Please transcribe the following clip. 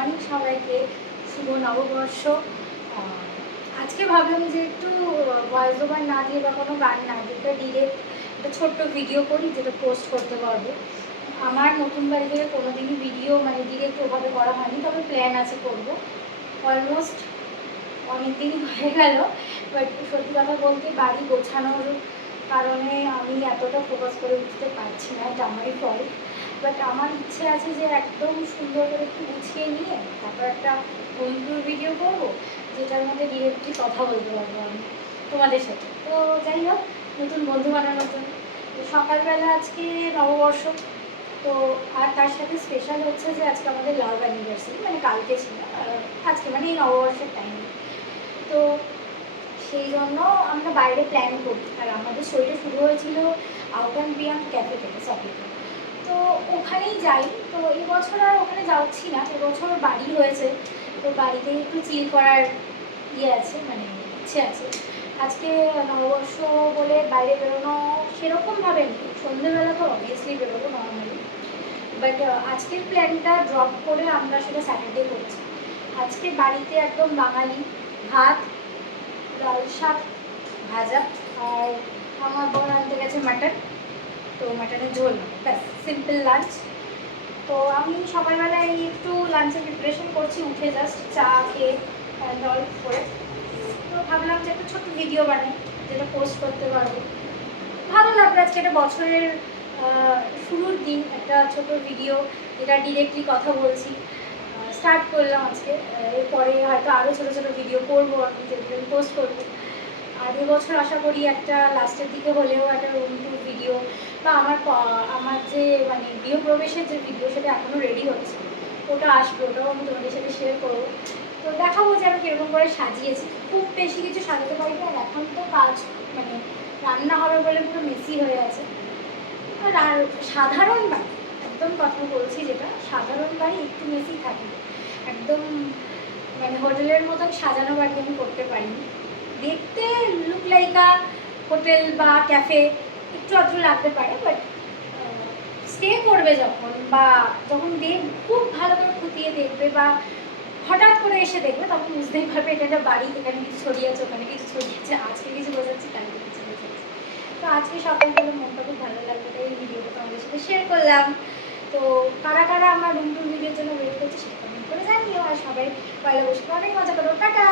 Morning সবাইকে, শুভ নববর্ষ। আজকে ভাবলাম যে একটু ভয়েস ওভার না দিয়ে বা কোনো গান না দিয়ে ডিরেক্ট একটা ছোট্ট ভিডিও করি, যেটা পোস্ট করতে পারবো। আমার নতুন বাড়ি থেকে কোনোদিনই ভিডিও মানে ডিরেক্ট ওভাবে করা হয়নি, তবে প্ল্যান আছে করব। অলমোস্ট অনেক দিনই হয়ে গেল, বাট সত্যি কথা বলতে বাড়ি গোছানোর কারণে আমি এতটা ফোকাস করে উঠতে পারছি না, এটা আমারই ফল্ট। বাট আমার ইচ্ছে আছে যে একদম সুন্দর করে একটু গুছিয়ে নিয়ে তারপর একটা হোম ট্যুর ভিডিও করবো, যেটার মধ্যে ডিরেক্টলি কথা বলতে পারবো আমি তোমাদের সাথে। তো যাই হোক, নতুন বন্ধু বানানোর জন্য তো সকালবেলা আজকে নববর্ষ, তো আর তার সাথে স্পেশাল হচ্ছে যে আজকে আমাদের লাভ অ্যানিভার্সারি, মানে কালকে ছিল, আজকে মানে এই নববর্ষের টাইমে। তো সেই জন্য আমরা বাইরে প্ল্যান করি, আর আমাদের শোটা শুরু হয়েছিল আউট অ্যান্ড বিয়ন্ড ক্যাফে থেকে, সফিতে। তো ওখানেই যাই। তো এবছর আর ওখানে যাচ্ছি না, এবছর বাড়ি হয়েছে, তো বাড়িতেই একটু চিল করার ইয়ে আছে, মানে ইচ্ছে আছে। আজকে নববর্ষ বলে বাইরে বেরোনো সেরকমভাবে নেই, সন্ধ্যেবেলা তো অবভিয়াসলি বেরোবো নর্মালি, বাট আজকের প্ল্যানটা ড্রপ করে আমরা সেটা স্যাটারডে করছি। আজকে বাড়িতে একদম বাঙালি ভাত, লাল শাক ভাজা, আর আমার বোন আনতে গেছে মাটন, তো মাটনের ঝোল, ব্যাস সিম্পল লাঞ্চ। তো আমি সকালবেলায় একটু লাঞ্চের প্রিপারেশন করছি, উঠে জাস্ট চা খেয়ে জল করে। তো ভাবলাম যে একটা ছোট্ট ভিডিও বানাই, যেটা পোস্ট করতে পারবো। ভালো লাগলো আজকে একটা বছরের শুরুর দিন, একটা ছোট ভিডিও যেটা ডিরেক্টলি কথা বলছি স্টার্ট করলাম আজকে। এরপরে হয়তো আরও ছোটো ছোটো ভিডিও করবো আমি, যেগুলো আমি পোস্ট করবো। আর এবছর আশা করি একটা লাস্টের দিকে হলেও একটা রুম টুর ভিডিও, বা আমার যে মানে গৃহপ্রবেশের যে ভিডিও, সেটা এখনও রেডি হচ্ছে, ওটা আসবে, ওটাও আমি তোমাদের সাথে শেয়ার করবো। তো দেখাবো যে আমি কীরকম করে সাজিয়েছি। খুব বেশি কিছু সাজাতে পারি না, আর এখন তো কাজ মানে রান্না হবে বলে পুরো মেসি হয়ে আছে। আর সাধারণ বাড়ি, একদম কথা বলছি যেটা সাধারণ বাড়ি, একটু মেসি থাকে, একদম মানে হোটেলের মতন সাজানো বাড়ি আমি করতে পারিনি। দেখতে লুক লাইকা হোটেল বা ক্যাফে একটু আধটু লাগতে পারে, বাট স্টে করবে যখন, বা যখন খুব ভালো করে খুঁটিয়ে দেখবে, বা হঠাৎ করে এসে দেখবে, তখন বুঝতেই পারবে এটা একটা বাড়ি, এখানে কিছু ছড়িয়েছে, ওখানে কিছু ছড়িয়েছে, আজকে কিছু বোঝাচ্ছি, কালকে কিছু বোঝাচ্ছি। তো আজকে সকালবেলা মনটা খুব ভালো লাগবে, তাই এই ভিডিওটা তোমাদের সাথে শেয়ার করলাম। তো কারা কারা আমার রুম টুর ভিডিওর জন্য ওয়েট করছে সেটা কমেন্ট করে জানিও, আর সবাই পয়লা বৈশাখে অনেক মজা করো, টাটা।